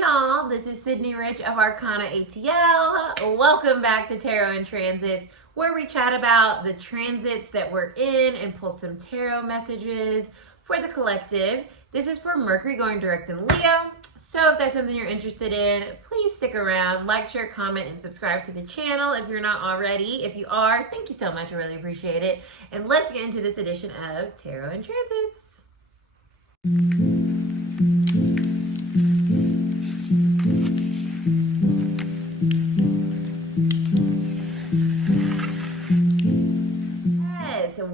y'all, this is Cidnee Rich of Arcana ATL. Welcome back to Tarot and Transits, where we chat about the transits that we're in and pull some tarot messages for the collective. This is for Mercury going direct in Leo. So if that's something you're interested in, please stick around, like, share, comment, and subscribe to the channel if you're not already. If you are, thank you so much. I really appreciate it. And let's get into this edition of Tarot and Transits.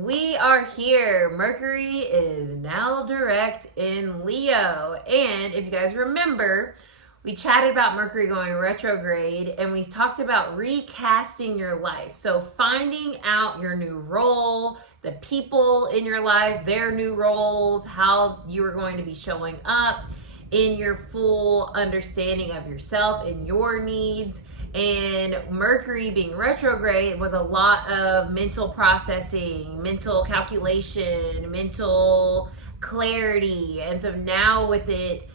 We are here. Mercury is now direct in Leo. And if you guys remember, we chatted about Mercury going retrograde and we talked about recasting your life. So finding out your new role, the people in your life, their new roles, how you are going to be showing up in your full understanding of yourself and your needs. And Mercury being retrograde was a lot of mental processing, mental calculation, mental clarity. And so now with it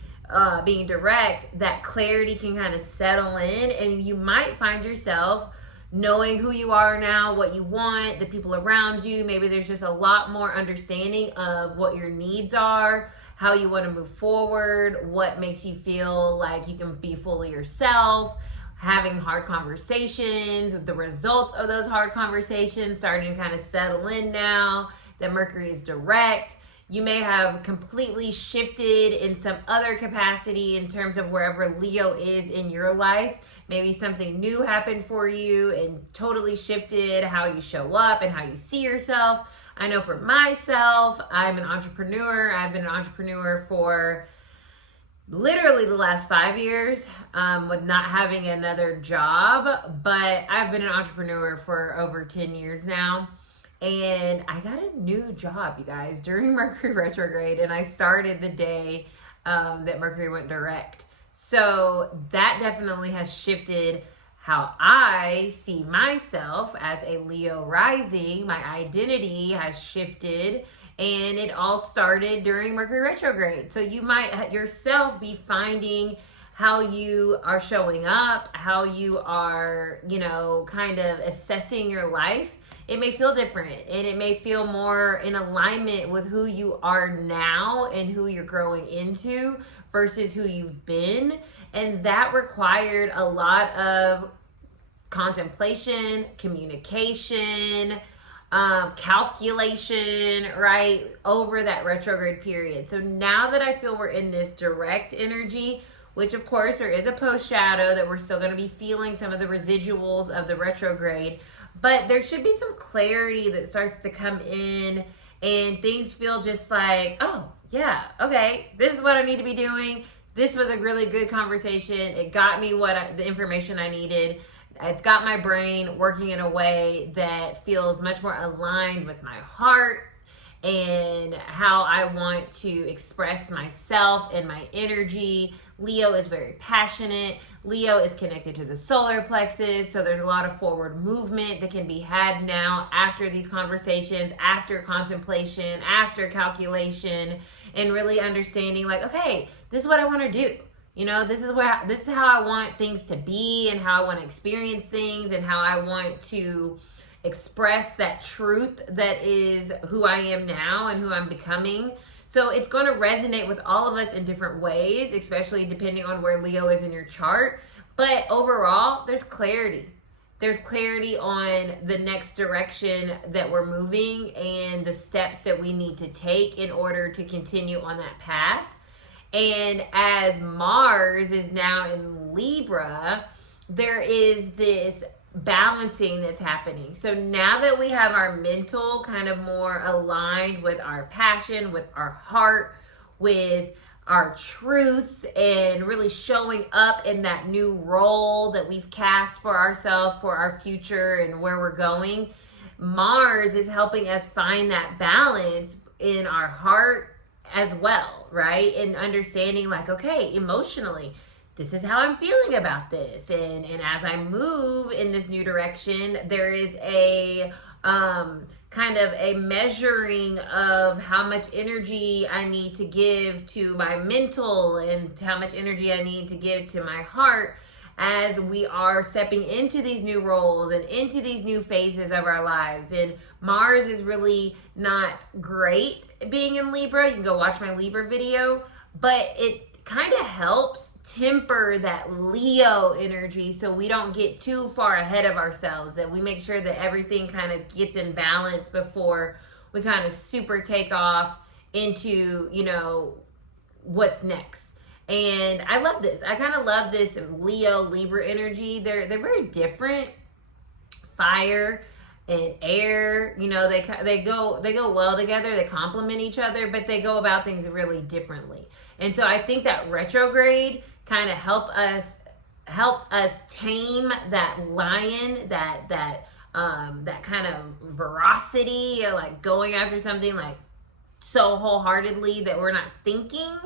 being direct, that clarity can kind of settle in, and you might find yourself knowing who you are now, what you want, the people around you. Maybe there's just a lot more understanding of what your needs are, how you want to move forward, what makes you feel like you can be fully yourself. Having hard conversations, the results of those hard conversations starting to kind of settle in now that Mercury is direct. You may have completely shifted in some other capacity in terms of wherever Leo is in your life. Maybe something new happened for you and totally shifted how you show up and how you see yourself. I know for myself, I'm an entrepreneur. I've been an entrepreneur for literally the last 5 years with not having another job, but I've been an entrepreneur for over 10 years now. And I got a new job, you guys, during Mercury retrograde, and I started the day that Mercury went direct. So that definitely has shifted how I see myself as a Leo rising. My identity has shifted. And it all started during Mercury retrograde. So you might yourself be finding how you are showing up, how you are, kind of assessing your life. It may feel different, and it may feel more in alignment with who you are now and who you're growing into versus who you've been. And that required a lot of contemplation, communication, calculation, right, over that retrograde period. So now that I feel we're in this direct energy, which of course there is a post shadow that we're still going to be feeling some of the residuals of the retrograde, but there should be some clarity that starts to come in, and things feel just like, oh yeah, okay, this is what I need to be doing. This was a really good conversation. It got me the information I needed. It's got my brain working in a way that feels much more aligned with my heart and how I want to express myself and my energy. Leo is very passionate. Leo is connected to the solar plexus, so there's a lot of forward movement that can be had now after these conversations, after contemplation, after calculation, and really understanding like, okay, this is what I want to do. This is how I want things to be and how I want to experience things and how I want to express that truth that is who I am now and who I'm becoming. So it's going to resonate with all of us in different ways, especially depending on where Leo is in your chart. But overall, there's clarity. There's clarity on the next direction that we're moving and the steps that we need to take in order to continue on that path. And as Mars is now in Libra, there is this balancing that's happening. So now that we have our mental kind of more aligned with our passion, with our heart, with our truth, and really showing up in that new role that we've cast for ourselves, for our future and where we're going, Mars is helping us find that balance in our heart as well, right? And understanding like, okay, emotionally, this is how I'm feeling about this. And as I move in this new direction, there is a kind of a measuring of how much energy I need to give to my mental and how much energy I need to give to my heart as we are stepping into these new roles and into these new phases of our lives. And Mars is really not great being in Libra. You can go watch my Libra video, but it kind of helps temper that Leo energy so we don't get too far ahead of ourselves, that we make sure that everything kind of gets in balance before we kind of super take off into, you know, what's next. And I love this. I kind of love this Leo Libra energy. They're very different. Fire and air, you know, they go well together. They complement each other, but they go about things really differently. And so I think that retrograde kind of helped us tame that lion, that kind of veracity, like going after something like so wholeheartedly that we're not thinking.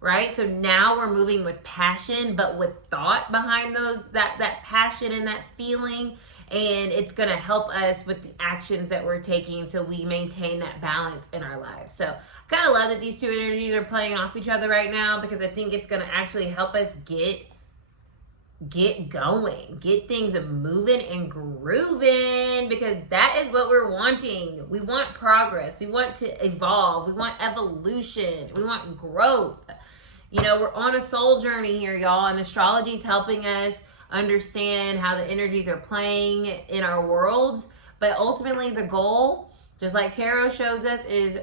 Right? So now we're moving with passion, but with thought behind that passion and that feeling. And it's going to help us with the actions that we're taking so we maintain that balance in our lives. So I kind of love that these two energies are playing off each other right now, because I think it's going to actually help us get going, get things moving and grooving, because that is what we're wanting. We want progress. We want to evolve. We want evolution. We want growth. You know, we're on a soul journey here, y'all, and astrology is helping us understand how the energies are playing in our worlds. But ultimately, the goal, just like tarot shows us, is,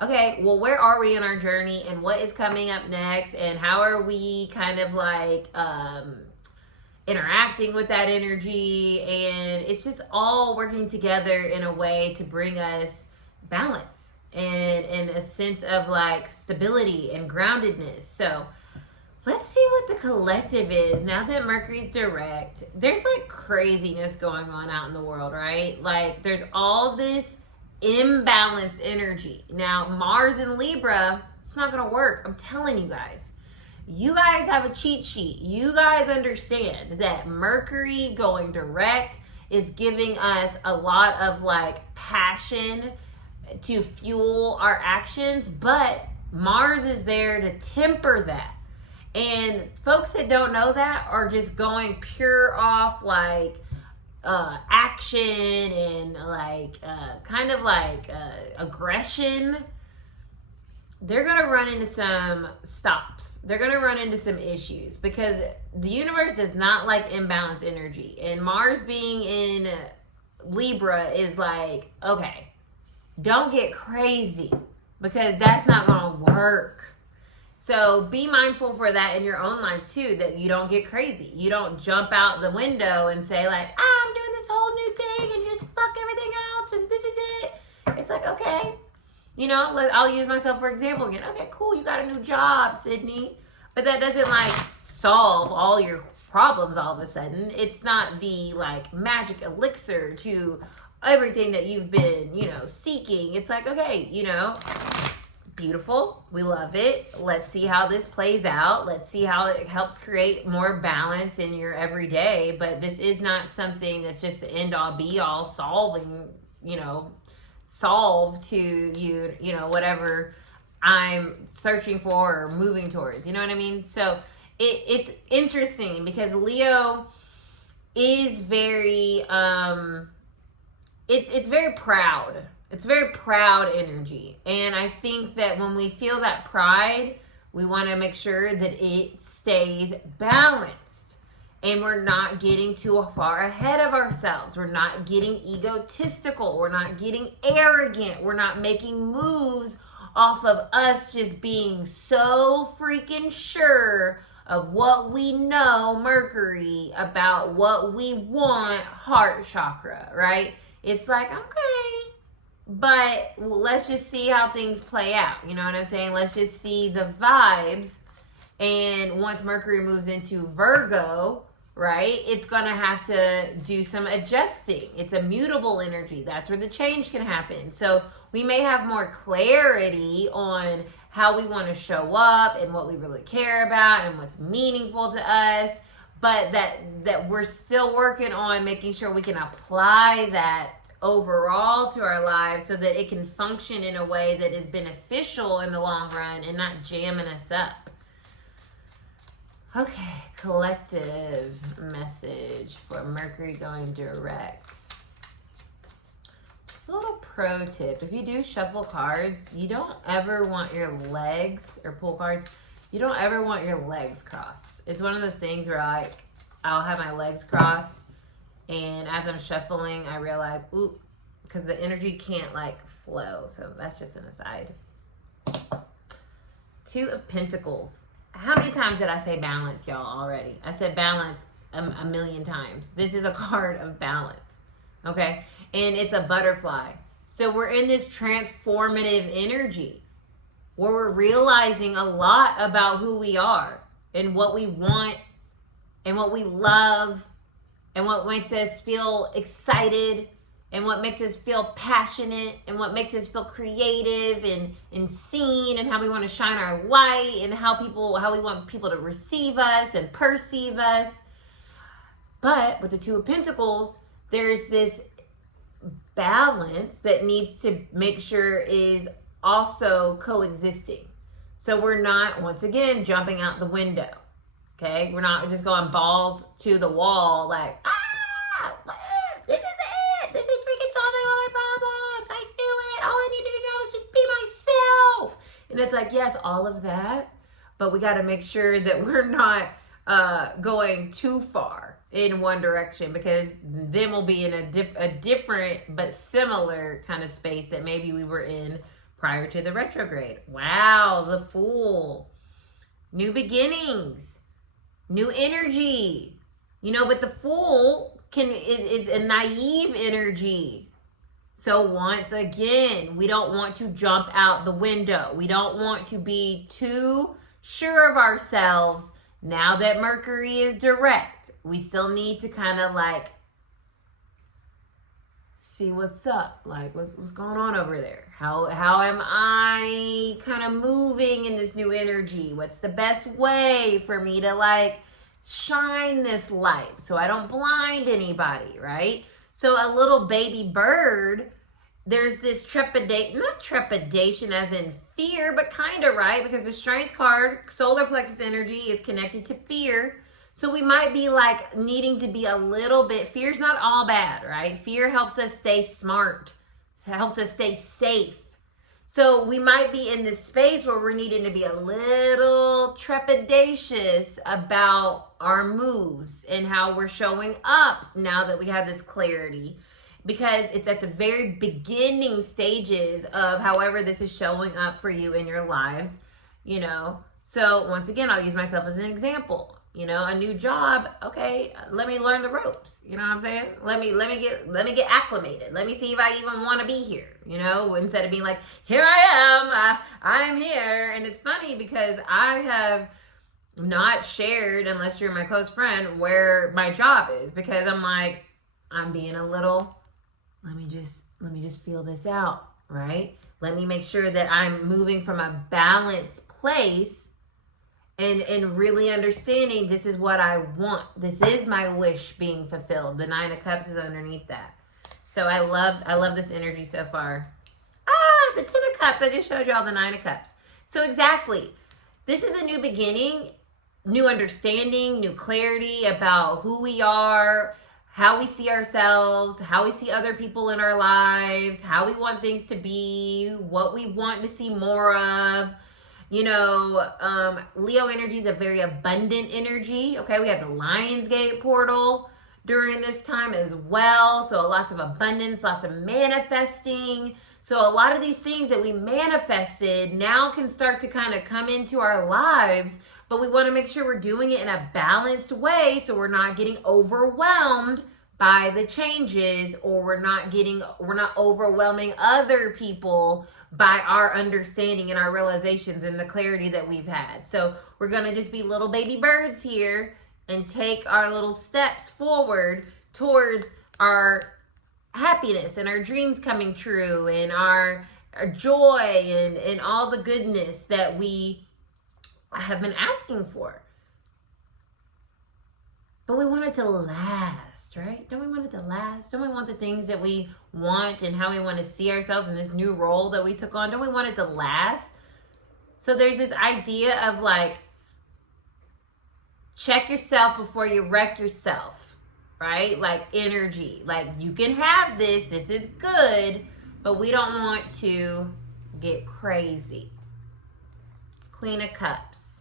okay, well, where are we in our journey, and what is coming up next, and how are we kind of like interacting with that energy? And it's just all working together in a way to bring us balance and a sense of like stability and groundedness. So let's see what the collective is now that Mercury's direct. There's like craziness going on out in the world, right? Like there's all this imbalanced energy. Now Mars in Libra, it's not gonna work. I'm telling you guys. You guys have a cheat sheet. You guys understand that Mercury going direct is giving us a lot of like passion to fuel our actions, but Mars is there to temper that. And folks that don't know that are just going pure off like action and like kind of like aggression. They're going to run into some stops. They're going to run into some issues, because the universe does not like imbalanced energy. And Mars being in Libra is like, okay, don't get crazy, because that's not going to work. So be mindful for that in your own life too, that you don't get crazy. You don't jump out the window and say like, I'm doing this whole new thing and just fuck everything else and this is it. It's like, okay. You know, I'll use myself for example again. Okay, cool, you got a new job, Cidnee. But that doesn't like solve all your problems all of a sudden. It's not the like magic elixir to everything that you've been, you know, seeking. It's like, okay, you know, beautiful. We love it. Let's see how this plays out. Let's see how it helps create more balance in your everyday. But this is not something that's just the end all be all solving, you know, solve to you know, whatever I'm searching for or moving towards. You know what I mean? So it's interesting because Leo is very, it's very proud. It's very proud energy. And I think that when we feel that pride, we want to make sure that it stays balanced. And we're not getting too far ahead of ourselves. We're not getting egotistical. We're not getting arrogant. We're not making moves off of us just being so freaking sure of what we know, Mercury, about what we want, heart chakra, right? It's like, okay, but let's just see how things play out. You know what I'm saying? Let's just see the vibes. And once Mercury moves into Virgo, right, it's going to have to do some adjusting. It's a mutable energy. That's where the change can happen. So we may have more clarity on how we want to show up and what we really care about and what's meaningful to us. But that we're still working on making sure we can apply that overall to our lives so that it can function in a way that is beneficial in the long run and not jamming us up. Okay, collective message for Mercury going direct. Just a little pro tip. If you do shuffle cards, you don't ever want your legs, or pull cards, you don't ever want your legs crossed. It's one of those things where like, I'll have my legs crossed, and as I'm shuffling, I realize, ooh, because the energy can't like flow. So that's just an aside. Two of Pentacles. How many times did I say balance, y'all, already? I said balance a million times. This is a card of balance, okay? And it's a butterfly. So we're in this transformative energy where we're realizing a lot about who we are and what we want and what we love and what makes us feel excited and what makes us feel passionate and what makes us feel creative and seen, and how we want to shine our light, and how we want people to receive us and perceive us. But with the Two of Pentacles, there's this balance that needs to make sure is also coexisting. So we're not, once again, jumping out the window. Okay? We're not just going balls to the wall like, this is it. This is freaking solving all my problems. I knew it. All I needed to know is just be myself. And it's like, yes, all of that, but we got to make sure that we're not going too far in one direction, because then we'll be in a different but similar kind of space that maybe we were in prior to the retrograde. Wow, the Fool. New beginnings. New energy. You know, but the Fool is a naive energy. So once again, we don't want to jump out the window. We don't want to be too sure of ourselves now that Mercury is direct. We still need to kind of like see what's up, like what's going on over there. How am I kind of moving in this new energy? What's the best way for me to like shine this light so I don't blind anybody, right? So a little baby bird, there's this trepidation, not trepidation as in fear, but kind of, right? Because the Strength card, solar plexus energy, is connected to fear. So we might be like needing to be a little bit, fear's not all bad, right? Fear helps us stay smart, helps us stay safe. So we might be in this space where we're needing to be a little trepidatious about our moves and how we're showing up now that we have this clarity, because it's at the very beginning stages of however this is showing up for you in your lives, you know. So once again, I'll use myself as an example. You know, a new job, okay, let me learn the ropes. You know what I'm saying? Let me get acclimated. Let me see if I even want to be here, you know, instead of being like, here I am, I'm here. And it's funny because I have not shared, unless you're my close friend, where my job is, because I'm like, I'm being a little, let me just feel this out, right? Let me make sure that I'm moving from a balanced place and really understanding this is what I want. This is my wish being fulfilled. The Nine of Cups is underneath that. So I love this energy so far. The Ten of Cups. I just showed you all the Nine of Cups. So exactly. This is a new beginning, new understanding, new clarity about who we are, how we see ourselves, how we see other people in our lives, how we want things to be, what we want to see more of. You know, Leo energy is a very abundant energy. Okay, we have the Lionsgate portal during this time as well. So lots of abundance, lots of manifesting. So a lot of these things that we manifested now can start to kind of come into our lives, but we want to make sure we're doing it in a balanced way so we're not getting overwhelmed by the changes, or we're not overwhelming other people by our understanding and our realizations and the clarity that we've had. So we're going to just be little baby birds here and take our little steps forward towards our happiness and our dreams coming true and our joy and all the goodness that we have been asking for. but we want it to last, right? Don't we want it to last? Don't we want the things that we want and how we want to see ourselves in this new role that we took on? Don't we want it to last? So there's this idea of like, check yourself before you wreck yourself, right? Like energy. Like you can have this. This is good, but we don't want to get crazy. Queen of Cups.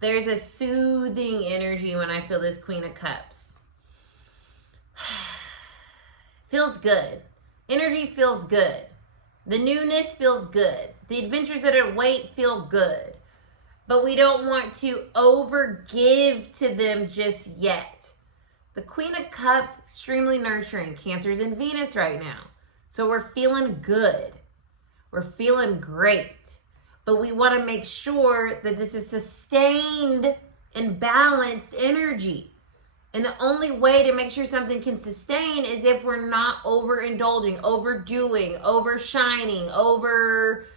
There's a soothing energy when I feel this Queen of Cups. Feels good. Energy feels good. The newness feels good. The adventures that await feel good. But we don't want to overgive to them just yet. The Queen of Cups, extremely nurturing. Cancer's in Venus right now. So we're feeling good. We're feeling great. But we want to make sure that this is sustained and balanced energy. And the only way to make sure something can sustain is if we're not overindulging, overdoing, overshining, over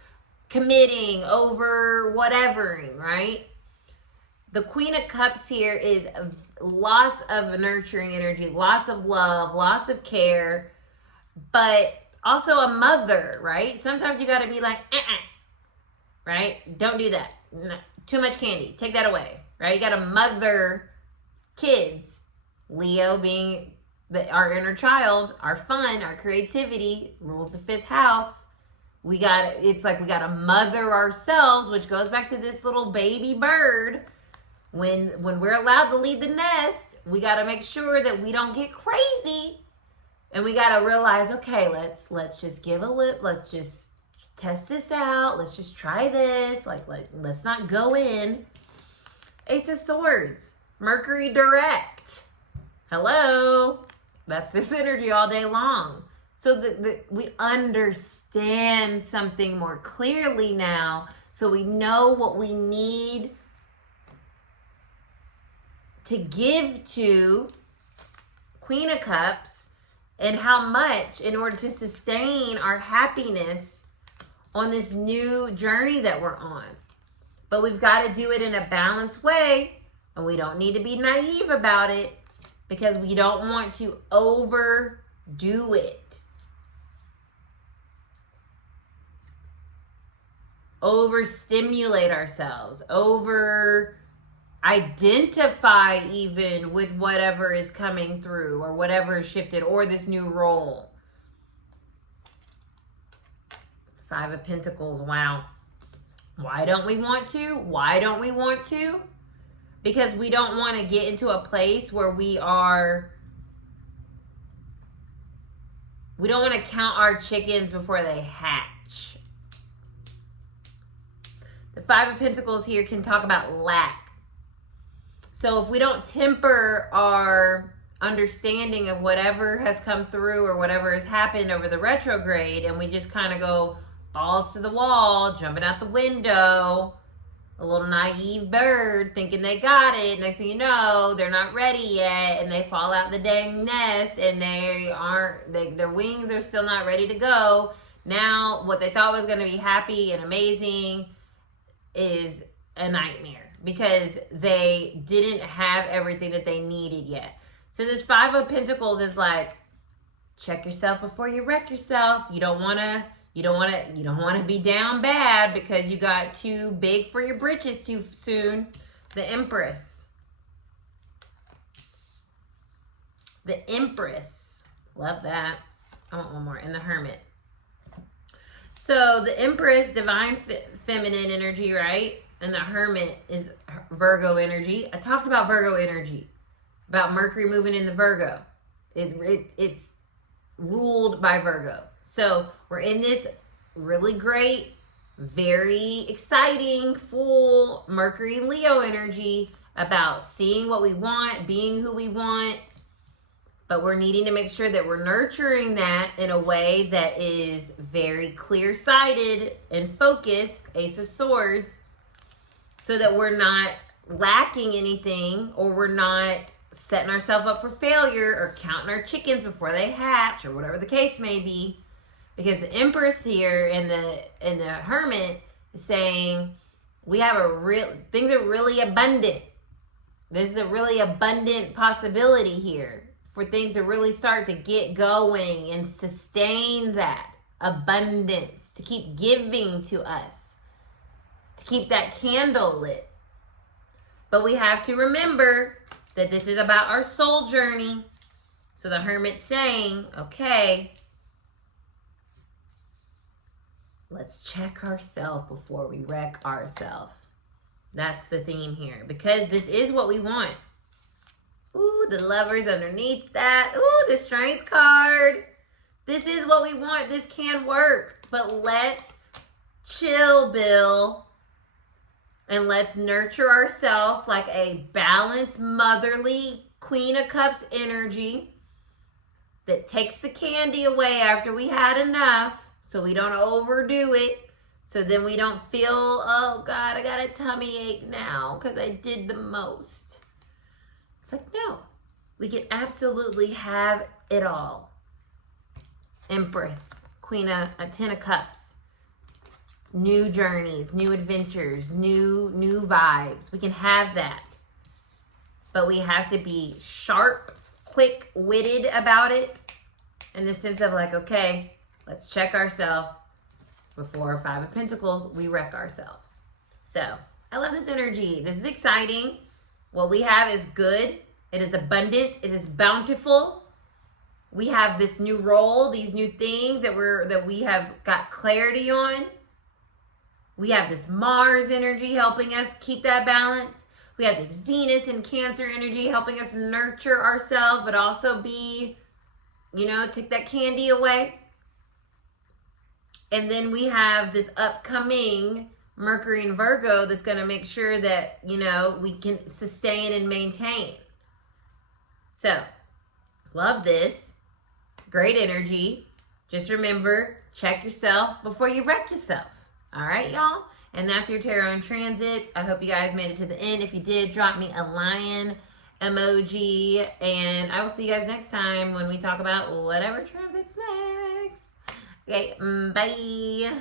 committing, over whatevering, right? The Queen of Cups here is lots of nurturing energy, lots of love, lots of care, but also a mother, right? Sometimes you got to be like, right? Don't do that. Too much candy. Take that away, right? You got to mother kids. Leo being our inner child, our fun, our creativity, rules the 5th house. It's like we got to mother ourselves, which goes back to this little baby bird. When we're allowed to leave the nest, we got to make sure that we don't get crazy. And we got to realize, okay, let's just give a lip. Let's just test this out. Let's just try this. Let's not go in. Ace of Swords, Mercury direct. Hello. That's this energy all day long. So we understand something more clearly now. So we know what we need to give to Queen of Cups and how much in order to sustain our happiness on this new journey that we're on. But we've got to do it in a balanced way, and we don't need to be naive about it because we don't want to overdo it. Overstimulate ourselves, over identify even with whatever is coming through or whatever is shifted or this new role. 5 of Pentacles, wow. Why don't we want to? Why don't we want to? Because we don't want to get into a place where we don't want to count our chickens before they hatch. The 5 of Pentacles here can talk about lack. So if we don't temper our understanding of whatever has come through or whatever has happened over the retrograde, and we just kind of go balls to the wall, jumping out the window, a little naive bird thinking they got it. Next thing you know, they're not ready yet, and they fall out the dang nest, and their wings are still not ready to go. Now, what they thought was going to be happy and amazing is a nightmare because they didn't have everything that they needed yet. So this 5 of Pentacles is like, check yourself before you wreck yourself. You don't want to be down bad because you got too big for your britches too soon. The Empress. The Empress. Love that. I want one more. And the Hermit. So the Empress, divine feminine energy, right? And the Hermit is Virgo energy. I talked about Virgo energy, about Mercury moving into Virgo. It's ruled by Virgo. So we're in this really great, very exciting, full Mercury Leo energy about seeing what we want, being who we want. But we're needing to make sure that we're nurturing that in a way that is very clear-sighted and focused, Ace of Swords, so that we're not lacking anything or we're not setting ourselves up for failure or counting our chickens before they hatch or whatever the case may be. Because the Empress here and the Hermit is saying things are really abundant. This is a really abundant possibility here for things to really start to get going and sustain that abundance, to keep giving to us, to keep that candle lit. But we have to remember that this is about our soul journey. So the Hermit's saying, okay, let's check ourselves before we wreck ourselves. That's the theme here, because this is what we want. Ooh, the Lovers underneath that. Ooh, the Strength card. This is what we want. This can work. But let's chill, Bill. And let's nurture ourselves like a balanced, motherly Queen of Cups energy that takes the candy away after we had enough, so we don't overdo it. So then we don't feel, oh God, I got a tummy ache now because I did the most. It's like, no, we can absolutely have it all. Empress, Queen of Ten of Cups. New journeys, new adventures, new vibes. We can have that. But we have to be sharp, quick-witted about it, in the sense of like, okay, let's check ourselves before Five of Pentacles, we wreck ourselves. So, I love this energy. This is exciting. What we have is good. It is abundant. It is bountiful. We have this new role, these new things that we have got clarity on. We have this Mars energy helping us keep that balance. We have this Venus and Cancer energy helping us nurture ourselves, but also be, take that candy away. And then we have this upcoming Mercury and Virgo that's going to make sure that, we can sustain and maintain. So, love this. Great energy. Just remember, check yourself before you wreck yourself. All right, y'all? And that's your tarot in transit. I hope you guys made it to the end. If you did, drop me a lion emoji. And I will see you guys next time when we talk about whatever transits next. Okay, bye.